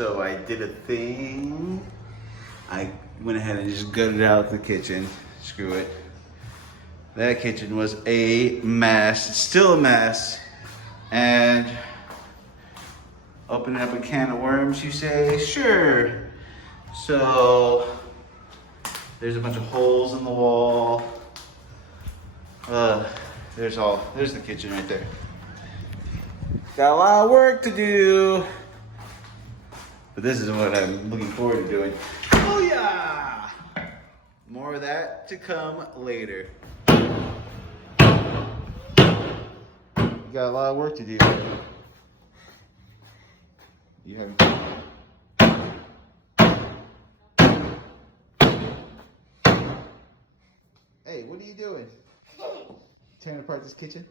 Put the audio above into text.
So I did a thing. I went ahead and just gutted out the kitchen. Screw it. That kitchen was a mess. It's still a mess. And opening up a can of worms, you say? Sure. So there's a bunch of holes in the wall. There's the kitchen right there. Got a lot of work to do. But this is what I'm looking forward to doing. Oh yeah! More of that to come later. You got a lot of work to do. You haven't. Hey, what are you doing? Tearing apart this kitchen?